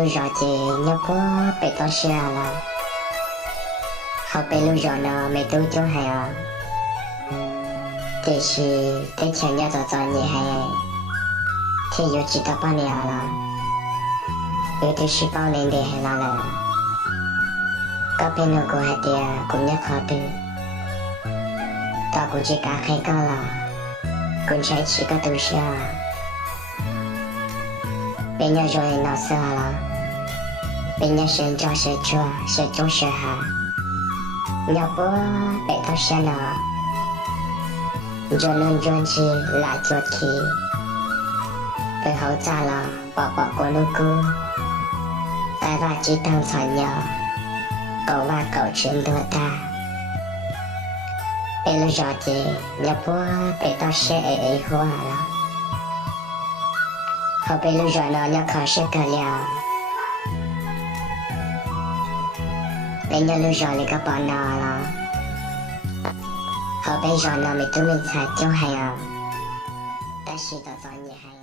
路绕街，要不被当时了。เขาไป路绕呢，没多久还要。这是在前要找找你还，天有知道半年了，有的是半年的还了。ก็เป็นหนูกูให้เดียกูเนี่ยขอดูตากูจะกาใครก็ละกูใช้ชีก็ดูเชื่อเป็นยาโรยนอเสือละเป็นยาเชิญจอเชื่อชัวเชื่อจงเชื่อหา要不被他写了就能转去来做题被好炸了宝宝过路过แต่ว่าจีตังสอนยอก็ว่าเก่าเชิญตัวตาเป็นลูกจอจีอย่าพัวไปต้องเชื่อหัวละเขาเป็นลูกจอนอนอย่าขอเชื่อกันแล้วเป็นยาลูกจอเลยก็ปอนอละเขาเป็นจอนอไม่ต้องมีชายเจ้าให้เอาแต่ชีต่อตอนนี้ให้